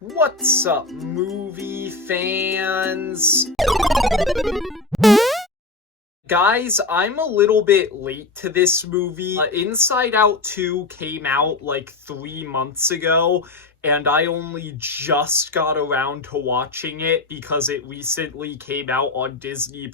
What's up, movie fans? Guys, I'm a little bit late to this movie. Inside Out 2 came out like 3 months ago, and I only just got around to watching it because it recently came out on Disney+.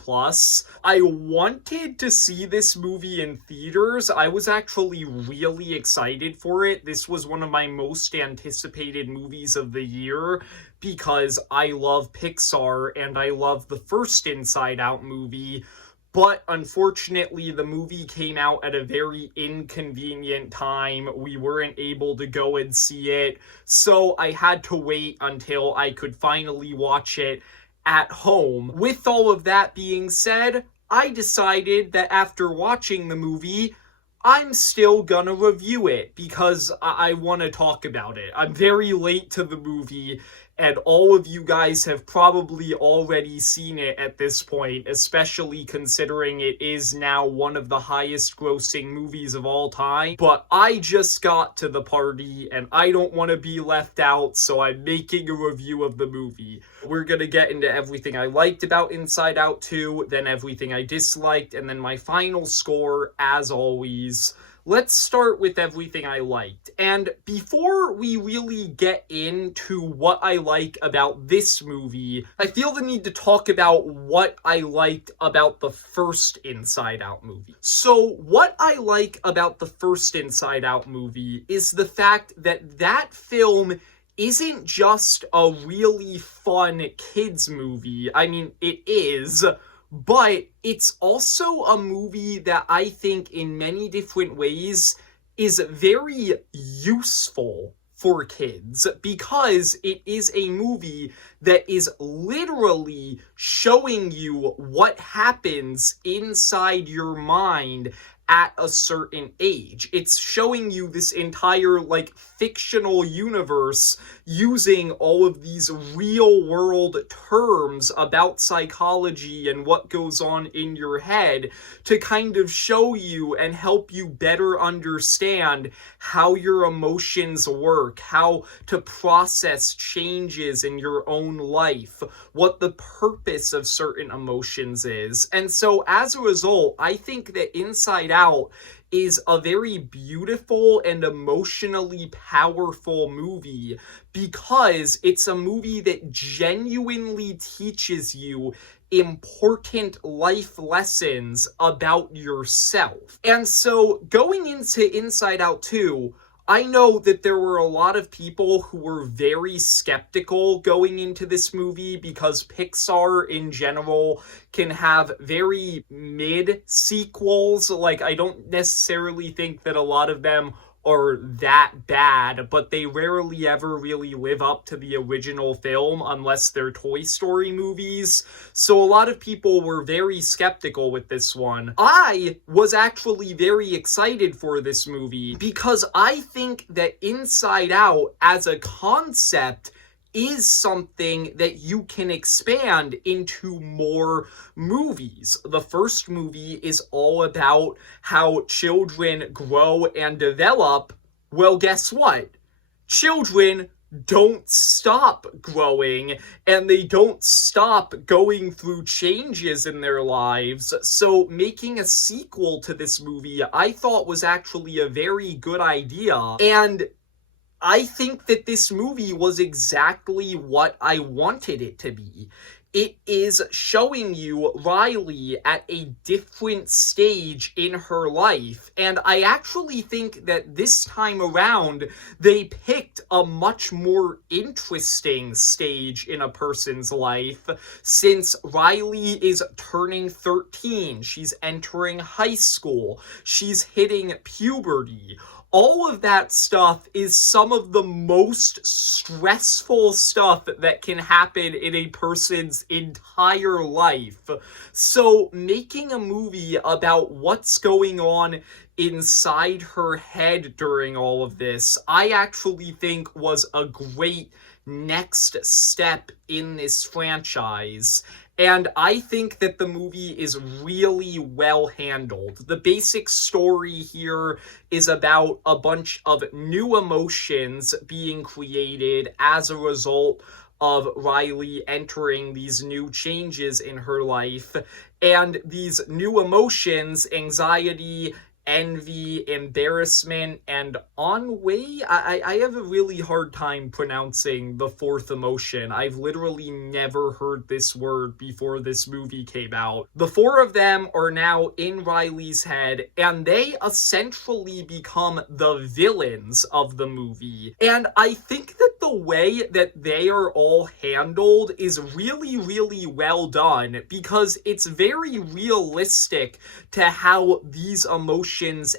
I wanted to see this movie in theaters. I was actually really excited for it. This was one of my most anticipated movies of the year because I love Pixar and I love the first Inside Out movie. But unfortunately, the movie came out at a very inconvenient time. We weren't able to go and see it, so I had to wait until I could finally watch it at home. With all of that being said, I decided that after watching the movie, I'm still gonna review it because I want to talk about it. I'm very late to the movie, and all of you guys have probably already seen it at this point, especially considering it is now one of the highest grossing movies of all time. But I just got to the party, and I don't want to be left out, so I'm making a review of the movie. We're gonna get into everything I liked about Inside Out 2, then everything I disliked, and then my final score, as always. Let's start with everything I liked. And before we really get into what I like about this movie, I feel the need to talk about what I liked about the first Inside Out movie. So what I like about the first Inside Out movie is the fact that that film isn't just a really fun kids movie. I mean, it is, but it's also a movie that I think in many different ways is very useful for kids because it is a movie that is literally showing you what happens inside your mind at a certain age. It's showing you this entire fictional universe using all of these real world terms about psychology and what goes on in your head to kind of show you and help you better understand how your emotions work, how to process changes in your own life, what the purpose of certain emotions is. And so as a result, I think that Inside Out is a very beautiful and emotionally powerful movie because it's a movie that genuinely teaches you important life lessons about yourself. And so going into Inside Out 2, I know that there were a lot of people who were very skeptical going into this movie because Pixar in general can have very mid sequels. I don't necessarily think that a lot of them are that bad, but they rarely ever really live up to the original film unless they're Toy Story movies. So a lot of people were very skeptical with this one. I was actually very excited for this movie because I think that Inside Out as a concept is something that you can expand into more movies. The first movie is all about how children grow and develop. Well, guess what? Children don't stop growing and they don't stop going through changes in their lives. So making a sequel to this movie, I thought was actually a very good idea. And I think that this movie was exactly what I wanted it to be. It is showing you Riley at a different stage in her life. And I actually think that this time around, they picked a much more interesting stage in a person's life since Riley is turning 13. She's entering high school. She's hitting puberty. All of that stuff is some of the most stressful stuff that can happen in a person's entire life. So making a movie about what's going on inside her head during all of this, I actually think was a great next step in this franchise. And I think that the movie is really well handled. The basic story here is about a bunch of new emotions being created as a result of Riley entering these new changes in her life. And these new emotions, anxiety, envy, embarrassment, and ennui. I have a really hard time pronouncing the fourth emotion. I've literally never heard this word before this movie came out. The four of them are now in Riley's head, and they essentially become the villains of the movie. And I think that the way that they are all handled is really, really well done, because it's very realistic to how these emotions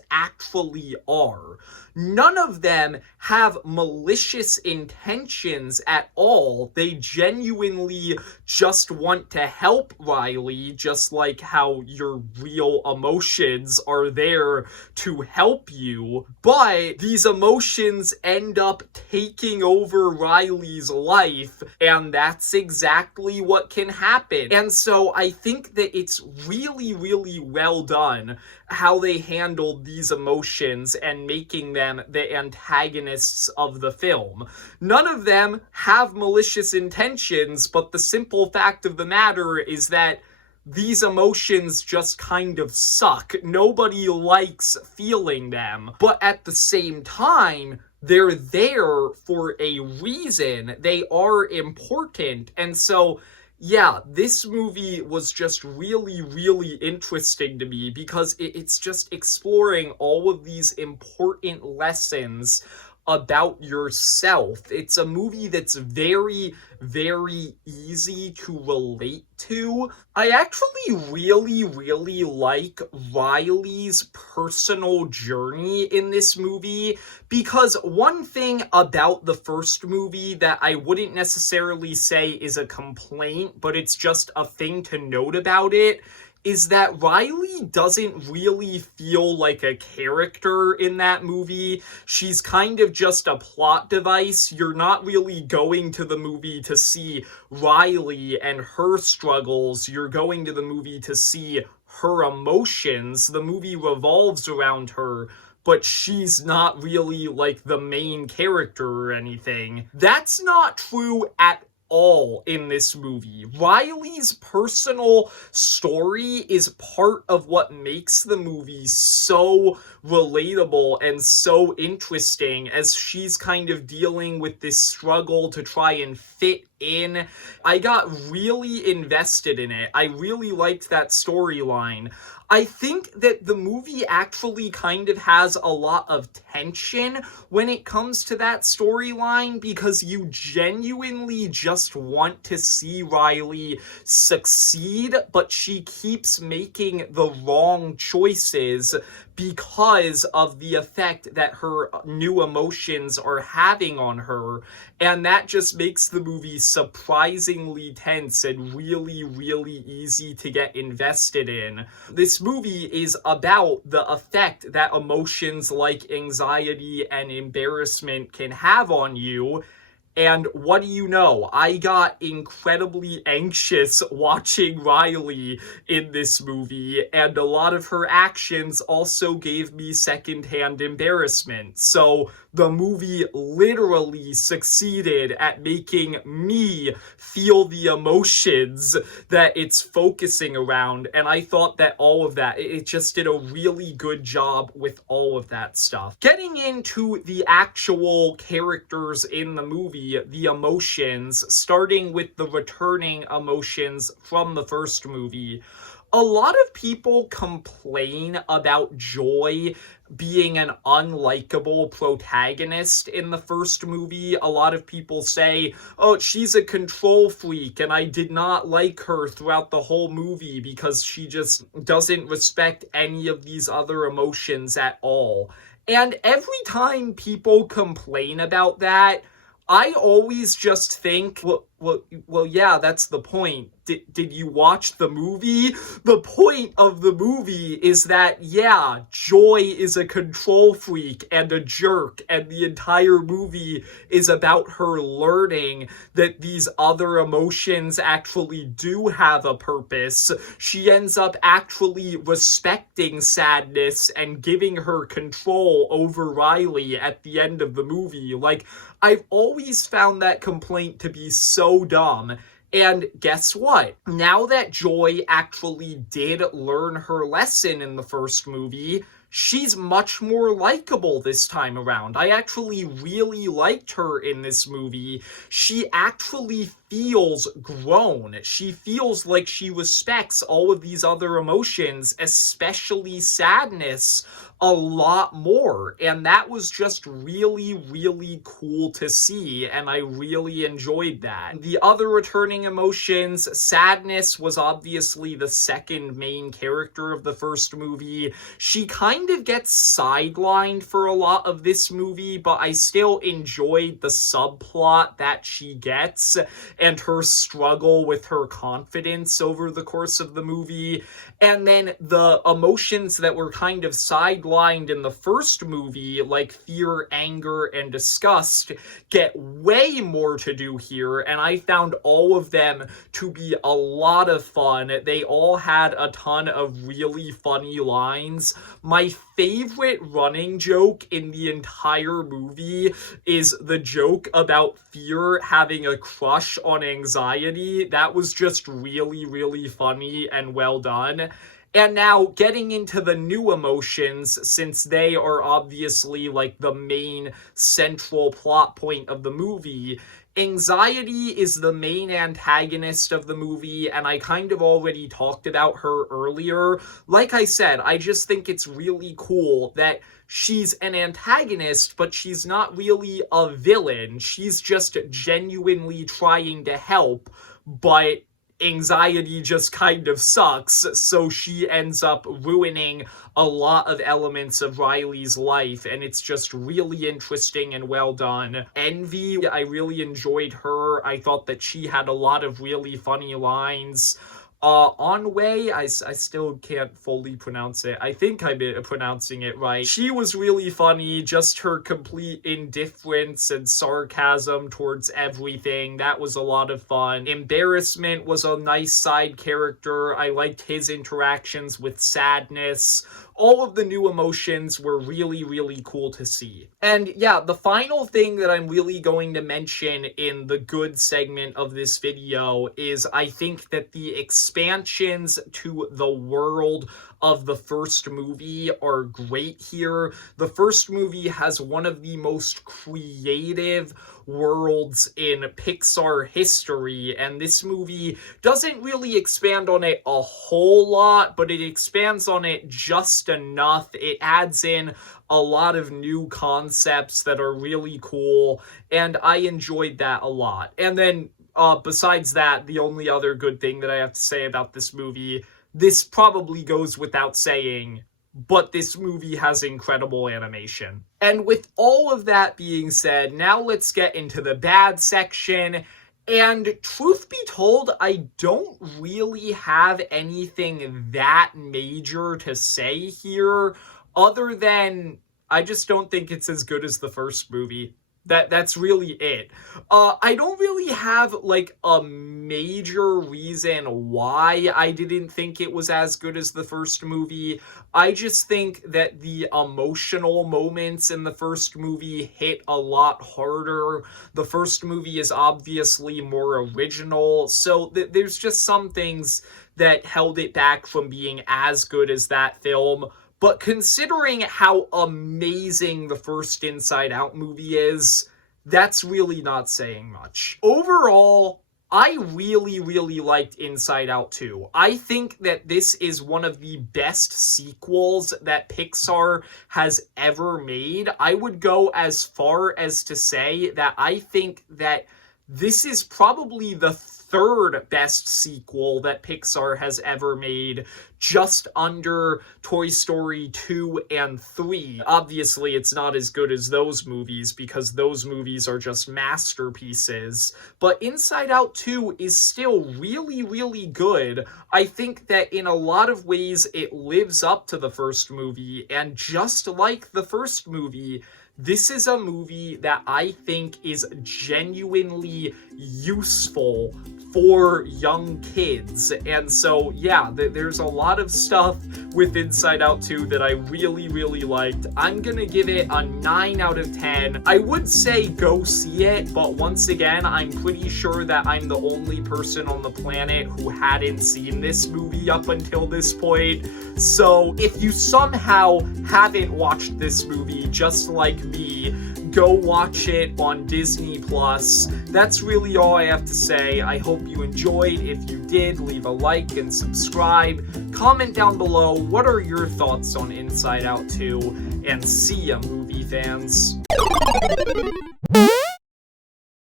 actually are. None of them have malicious intentions at all. They genuinely just want to help Riley, just like how your real emotions are there to help you. But these emotions end up taking over Riley's life, and that's exactly what can happen. And so I think that it's really, really well done how they handled these emotions and making them the antagonists of the film. None of them have malicious intentions, but the simple fact of the matter is that these emotions just kind of suck. Nobody likes feeling them. But at the same time, they're there for a reason. They are important. And so yeah, this movie was just really, really interesting to me because it's just exploring all of these important lessons about yourself. It's a movie that's very, very easy to relate to. I actually really, really like Riley's personal journey in this movie, because one thing about the first movie that I wouldn't necessarily say is a complaint, but it's just a thing to note about it, is that Riley doesn't really feel like a character in that movie. She's kind of just a plot device. You're not really going to the movie to see Riley and her struggles. You're going to the movie to see her emotions. The movie revolves around her, but she's not really like the main character or anything. That's not true at all in this movie. Riley's personal story is part of what makes the movie so relatable and so interesting, as she's kind of dealing with this struggle to try and fit in. I got really invested in it. I really liked that storyline. I think that the movie actually kind of has a lot of tension when it comes to that storyline, because you genuinely just want to see Riley succeed, but she keeps making the wrong choices because of the effect that her new emotions are having on her. And that just makes the movie surprisingly tense and really, really easy to get invested in. This movie is about the effect that emotions like anxiety and embarrassment can have on you. And what do you know? I got incredibly anxious watching Riley in this movie, and a lot of her actions also gave me secondhand embarrassment. So the movie literally succeeded at making me feel the emotions that it's focusing around, and I thought that all of that, it just did a really good job with all of that stuff. Getting into the actual characters in the movie, the emotions, starting with the returning emotions from the first movie. A lot of people complain about Joy being an unlikable protagonist in the first movie. A lot of people say, oh, she's a control freak, and I did not like her throughout the whole movie because she just doesn't respect any of these other emotions at all. And every time people complain about that, I always just think, Well, yeah, that's the point. Did you watch the movie? The point of the movie is that, yeah, Joy is a control freak and a jerk, and the entire movie is about her learning that these other emotions actually do have a purpose. She ends up actually respecting sadness and giving her control over Riley at the end of the movie. Like, I've always found that complaint to be so dumb. And guess what? Now that Joy actually did learn her lesson in the first movie, she's much more likable this time around. I actually really liked her in this movie. She actually feels grown. She feels like she respects all of these other emotions, especially sadness, a lot more. And that was just really, really cool to see, and I really enjoyed that. The other returning emotions, sadness was obviously the second main character of the first movie. She kind of gets sidelined for a lot of this movie, but I still enjoyed the subplot that she gets and her struggle with her confidence over the course of the movie. And then the emotions that were kind of sidelined in the first movie, like fear, anger, and disgust, get way more to do here, and I found all of them to be a lot of fun. They all had a ton of really funny lines. My favorite running joke in the entire movie is the joke about fear having a crush on anxiety. That was just really, really funny and well done. And now, getting into the new emotions, since they are obviously like the main central plot point of the movie, anxiety is the main antagonist of the movie, and I kind of already talked about her earlier. Like I said, I just think it's really cool that she's an antagonist, but she's not really a villain. She's just genuinely trying to help, but anxiety just kind of sucks, so she ends up ruining a lot of elements of Riley's life, and it's just really interesting and well done. Envy, I really enjoyed her. I thought that she had a lot of really funny lines. Onway, I still can't fully pronounce it. I think I'm pronouncing it right. She was really funny, just her complete indifference and sarcasm towards everything. That was a lot of fun. Embarrassment was a nice side character. I liked his interactions with sadness. All of the new emotions were really, really cool to see. And yeah, the final thing that I'm really going to mention in the good segment of this video is I think that the expansions to the world of the first movie are great here. The first movie has one of the most creative worlds in Pixar history, and this movie doesn't really expand on it a whole lot, but it expands on it just enough. It adds in a lot of new concepts that are really cool, and I enjoyed that a lot. And then besides that, the only other good thing that I have to say about this movie, this probably goes without saying, but this movie has incredible animation. And with all of that being said, now let's get into the bad section. And truth be told, I don't really have anything that major to say here, other than I just don't think it's as good as the first movie. That's really it. I don't really have, like, a major reason why I didn't think it was as good as the first movie. I just think that the emotional moments in the first movie hit a lot harder. The first movie is obviously more original, so there's just some things that held it back from being as good as that film. But considering how amazing the first Inside Out movie is, that's really not saying much. Overall, I really, really liked Inside Out 2. I think that this is one of the best sequels that Pixar has ever made. I would go as far as to say that I think that This is probably the third best sequel that Pixar has ever made, just under Toy Story 2 and 3. Obviously, it's not as good as those movies because those movies are just masterpieces, but Inside Out 2 is still really, really good. I think that in a lot of ways it lives up to the first movie, and just like the first movie, this is a movie that I think is genuinely useful for young kids. And so, yeah, there's a lot of stuff with Inside Out 2 that I really, really liked. I'm gonna give it a 9 out of 10. I would say go see it, but once again, I'm pretty sure that I'm the only person on the planet who hadn't seen this movie up until this point. So if you somehow haven't watched this movie, just like me, go watch it on Disney Plus. That's really all I have to say. I hope you enjoyed. If you did, leave a like and subscribe. Comment down below, what are your thoughts on Inside Out 2? And see ya, movie fans.